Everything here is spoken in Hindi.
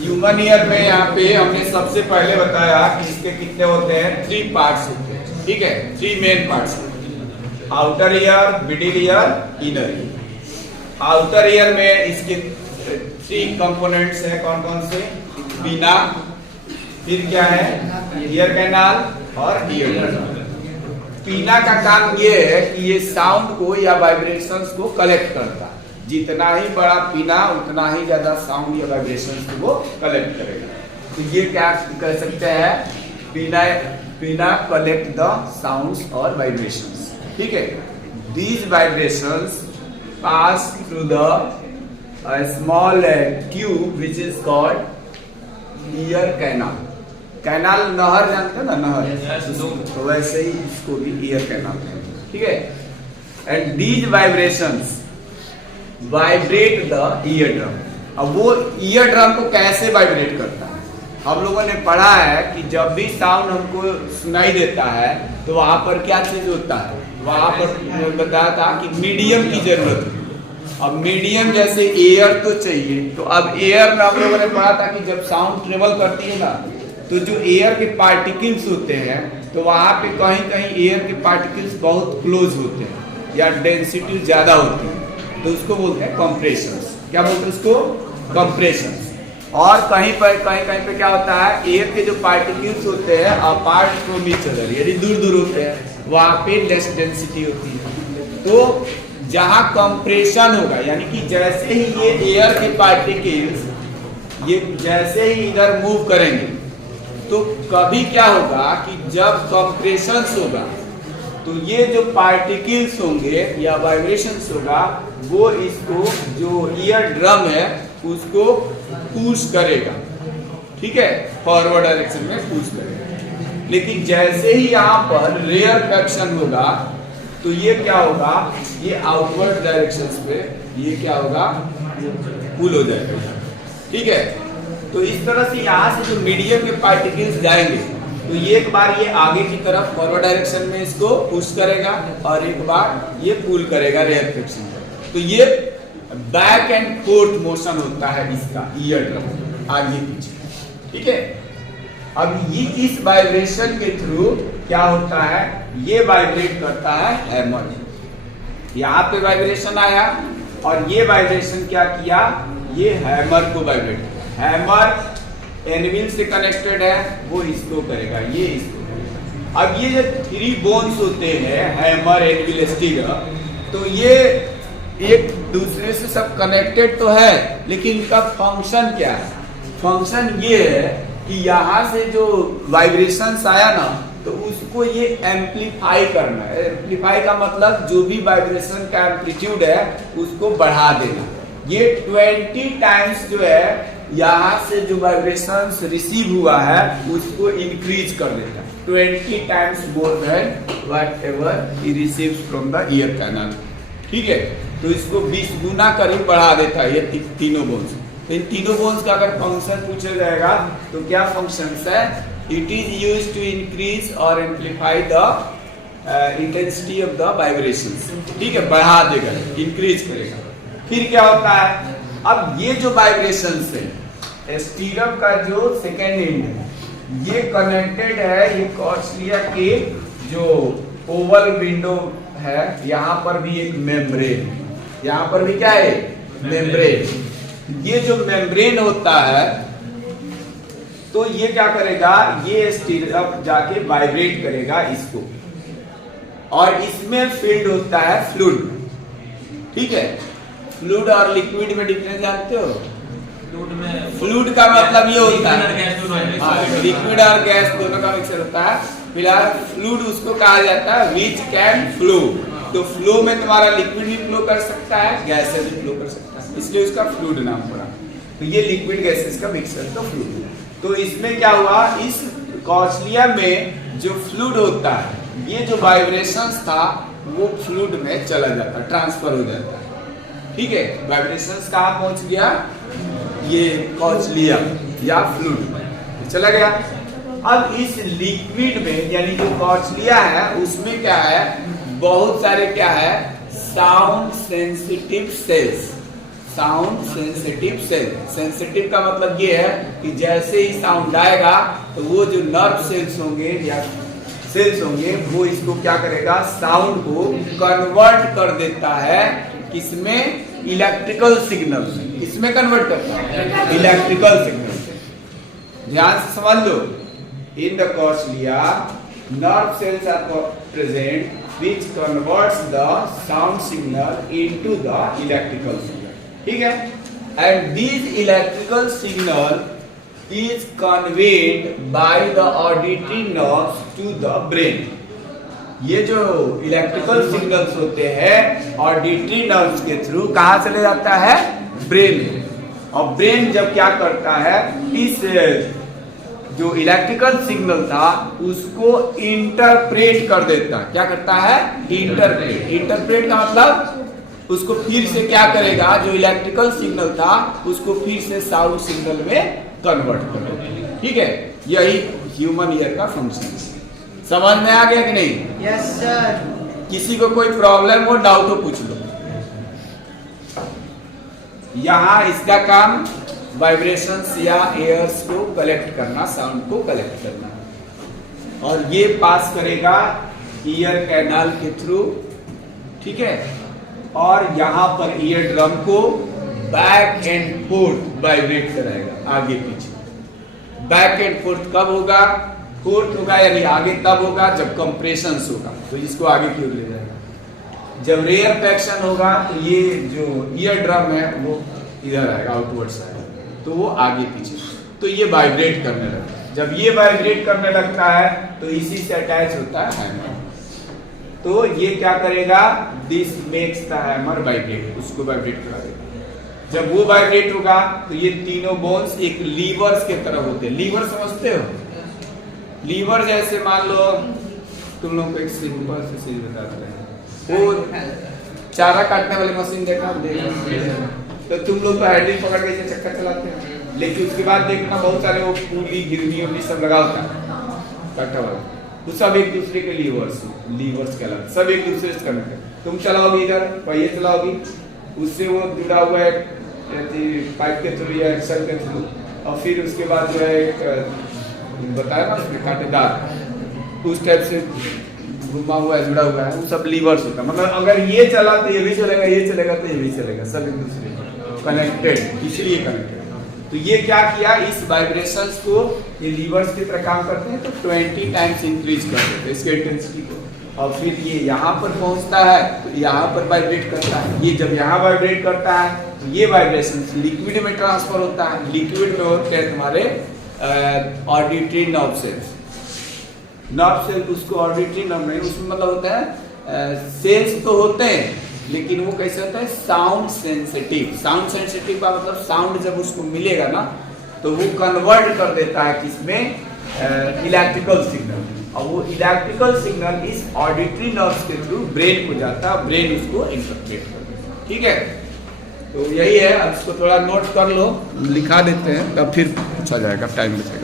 ह्यूमन ईयर में यहाँ पे हमने सबसे पहले बताया कि इसके कितने होते हैं, 3 पार्ट्स होते हैं, ठीक है, 3 main parts, outer ear, middle ear, inner ear. Outer ear में इसके 3 कंपोनेंट्स हैं, कौन कौन से, पिना, फिर क्या है, ईयर कैनाल और ईयर ड्रम। पिना का काम ये है कि ये साउंड को या वाइब्रेशंस को कलेक्ट करता है, जितना ही बड़ा पिना उतना ही ज्यादा साउंड या वाइब्रेशंस को वो कलेक्ट करेगा। तो ये क्या कह सकते हैं, पिना कलेक्ट द साउंड्स और वाइब्रेशंस, ठीक है। These vibrations pass through the small tube which is called ear canal. Canal नहर जानते हैं ना, नहर, तो वैसे ही इसको भी ईयर कैनाल कहते हैं, ठीक है। And these vibrations vibrate the ear drum. अब वो ईयर ड्रम को कैसे वाइब्रेट करता है, हम लोगों ने पढ़ा है कि जब भी साउंड हमको सुनाई देता है तो वहां पर क्या चीज होता है, वहां पर बताया था कि मीडियम की जरूरत है। अब मीडियम जैसे एयर तो चाहिए, तो अब एयर में हम लोगों ने पढ़ा था कि जब साउंड ट्रेवल करती है ना, तो जो एयर के पार्टिकल्स होते हैं तो वहां पे कहीं कहीं एयर के पार्टिकल्स बहुत क्लोज होते हैं या डेंसिटी ज्यादा होती है, तो उसको बोलते हैं कंप्रेशंस। क्या बोलते हैं उसको, कंप्रेशंस। और कहीं पे क्या होता है, एयर के जो पार्टिकल्स होते हैं अपार्ट फ्रॉम ईच अदर, यानी दूर दूर होते हैं, वहां पे लेस डेंसिटी होती है। तो जहां कंप्रेशन होगा, यानी कि जैसे ही ये एयर के पार्टिकल्स ये जैसे ही इधर मूव करेंगे, तो कभी क्या होगा कि जब कंप्रेशंस होगा तो ये जो पार्टिकल्स होंगे या वाइब्रेशंस होगा वो इसको जो ईयर ड्रम है उसको पुश करेगा, ठीक है, फॉरवर्ड डायरेक्शन में पुश करेगा। लेकिन जैसे ही यहाँ पर रेयर फ्रैक्शन होगा तो ये क्या होगा, ये आउटवर्ड डायरेक्शंस पे ये क्या होगा, पुल हो जाएगा, ठीक है। तो इस तरह से यहाँ से जो मीडियम के पार्टिकल्स जाएंगे तो एक बार ये आगे की तरफ फॉरवर्ड डायरेक्शन में इसको पुश करेगा और एक बार ये पुल करेगा रेयर फ्रैक्शन। तो ये बैक एंड फोर्थ मोशन होता है इसका ईयर ड्रम, आगे पीछे, ठीक है। अब ये इस वाइब्रेशन के थ्रू क्या होता है, ये वाइब्रेट करता है हैमर। यहाँ पे वाइब्रेशन आया और ये वाइब्रेशन क्या किया, ये हैमर को वाइब्रेट किया। हैमर एनविल से कनेक्टेड है, वो इसको करेगा, ये इसको। अब ये जो 3 बोन्स होते हैं, हैमर, एनविल, स्टीरअप, तो ये एक दूसरे से सब कनेक्टेड तो है, लेकिन इनका फंक्शन क्या है, फंक्शन ये है कि यहाँ से जो वाइब्रेशंस आया ना तो उसको ये एम्पलीफाई करना है। एम्पलीफाई का मतलब जो भी वाइब्रेशन का एम्पलीट्यूड है उसको बढ़ा देना। ये 20 टाइम्स जो है यहाँ से जो वाइब्रेशंस रिसीव हुआ है उसको इंक्रीज कर देता है, 20 times more than whatever he receives from the ear canal, ठीक है। तो इसको 20 गुना करीब बढ़ा देता है ये तीनों बोन्स। तो इन तीनों बोन्स का अगर फंक्शन पूछा जाएगा तो क्या फंक्शंस है, it is used to increase और amplify the intensity of the vibrations, ठीक है, बढ़ा देगा, इंक्रीज करेगा। फिर क्या होता है, अब ये जो वाइब्रेशंस है, स्टीरअप का जो सेकेंड एंड है ये कनेक्टेड है ये कॉर्सिया के जो ओवल विंडो है, यहाँ पर भी एक मेम्ब्रेन, यहाँ पर भी क्या है, मेम्ब्रेन। ये जो मेम्ब्रेन होता है तो ये क्या करेगा, ये स्टीरअप जाके वाइब्रेट करेगा इसको, और इसमें फील्ड होता है फ्लूइड, ठीक है। फ्लूइड और लिक्विड में डिफरेंस जानते हो, फ्लूइड का मतलब ये होता है लिक्विड और गैस दोनों का मिक्सचर होता है। फिलहाल फ्लूइड उसको कहा जाता है विच कैन फ्लो। तो फ्लो में तुम्हारा लिक्विड भी फ्लो कर सकता है, गैस भी फ्लो कर सकता है, इसलिए उसका फ्लूइड नाम पड़ा। तो ये लिक्विड गैसेस का मिक्सचर तो फ्लूइड। तो इसमें क्या हुआ, इस कॉर्सिया में जो फ्लूइड होता है, ये जो वाइब्रेशंस था वो फ्लूइड में चला जाता है, ट्रांसफर हो जाता है, ठीक है। वाइब्रेशंस कहाँ पहुंच गया, ये कॉर्सिया या फ्लूइड चला गया। अब इस लिक्विड में यानी जो कॉर्सिया है उसमें क्या है, बहुत सारे क्या है, sound sensitive cells. Sound sensitive cell. Sensitive का मतलब ये है कि जैसे ही साउंड आएगा तो वो जो नर्व सेल्स होंगे या सेल्स होंगे वो इसको क्या करेगा, साउंड को कन्वर्ट कर देता है किसमें, इलेक्ट्रिकल सिग्नल में। किसमें कन्वर्ट करता है, इलेक्ट्रिकल सिग्नल में। ध्यान से समझ लो, इन द कॉर्सिया nerve cells are present which converts the sound signal into the electrical signal, ठीक है। and these electrical signal is conveyed by the auditory nerves to the brain। ये जो इलेक्ट्रिकल सिग्नल्स होते हैं ऑडिटरी नर्व्स के थ्रू कहाँ चले जाता है, ब्रेन में। और ब्रेन जब क्या करता है, इस जो इलेक्ट्रिकल सिग्नल था उसको इंटरप्रेट कर देता है। क्या करता है, इंटरप्रेट। इंटरप्रेट का मतलब उसको फिर से क्या करेगा, जो इलेक्ट्रिकल सिग्नल था उसको फिर से साउंड सिग्नल में कन्वर्ट करेगा, ठीक है। यही ह्यूमन ईयर का फंक्शन है। समझ में आ गया कि नहीं? Yes sir. किसी को कोई प्रॉब्लम हो, डाउट हो, पूछ लो। यहां इसका काम वाइब्रेशंस या एयर्स को कलेक्ट करना, साउंड को कलेक्ट करना, और ये पास करेगा ईयर कैनाल के थ्रू, ठीक है। और यहां पर ईयर ड्रम को बैक एंड फोर्थ वाइब्रेट कराएगा, आगे पीछे। बैक एंड फोर्थ कब होगा, फोर्थ होगा यानी आगे तब होगा जब कंप्रेशंस होगा, तो इसको आगे की ओर ले जाएगा। जब रेयर फ्रैक्शन होगा तो ये जो ईयर ड्रम है वो इधर आएगा, आउटवर्ड्स आएगा, तो वो आगे पीछे, तो ये वाइब्रेट करने लगता है। जब ये वाइब्रेट करने लगता है तो इसी से अटैच होता है हैमर। तो ये क्या करेगा, this makes the hammer vibrate, उसको वाइब्रेट करा देगा। जब वो वाइब्रेट होगा तो ये तीनों बोन्स एक लीवर्स के तरह होते हैं। लीवर समझते हो, लीवर जैसे मान लो, तुम लोग को एक सिंपल सी चीज बताते हैं, वो चारा काटने वाली मशीन देखा, तो तुम लोग तो हैंडल पकड़ के ऐसे चक्कर चलाते हैं, लेकिन उसके बाद देखना बहुत सारे वो पूली गिरनी उरनी सब लगा होता है काटा वाला, तो सब एक दूसरे के लीवर्स के अलग, सब एक दूसरे से कनेक्ट है। तुम चलाओगी इधर, पहिए चलाओगी, उससे वो जुड़ा हुआ है पाइप के थ्रू या एक्सल के थ्रू, और फिर उसके बाद जो है बताया ना उसमें कांटेदार, उस टाइप से घुमा हुआ है, जुड़ा हुआ है, वो सब लीवर्स होता है। मतलब अगर ये चला तो ये भी चलेगा, ये चलेगा तो ये भी चलेगा, सब एक दूसरे कनेक्टेड, इसलिए कनेक्टेड। तो ये क्या किया, इस वाइब्रेशंस को ये लीवर्स की तरह काम करते हैं, तो 20 टाइम्स इंक्रीज कर देते हैं इसके इंटेंसिटी को, और फिर ये यहाँ पर पहुंचता है तो यहाँ पर वाइब्रेट करता है। ये जब यहाँ वाइब्रेट करता है तो ये वाइब्रेशंस लिक्विड में ट्रांसफर होता है। लिक्विड में होते हैं तुम्हारे auditory nerve cells. Nerve cell उसको ऑडिटरी नर्व नहीं, उसमें मतलब होता है सेल्स तो होते हैं लेकिन वो कैसे होता है, साउंड सेंसिटिव। साउंड सेंसिटिव का मतलब साउंड जब उसको मिलेगा ना तो वो कन्वर्ट कर देता है किसमें, इलेक्ट्रिकल सिग्नल, और वो इलेक्ट्रिकल सिग्नल इस ऑडिटरी नर्व्स के थ्रू ब्रेन को जाता है, ब्रेन उसको इंटरप्रेट करता है, ठीक है। तो यही है, अब इसको थोड़ा नोट कर लो, लिखा देते हैं तब फिर पूछा जाएगा, टाइम बचेगा।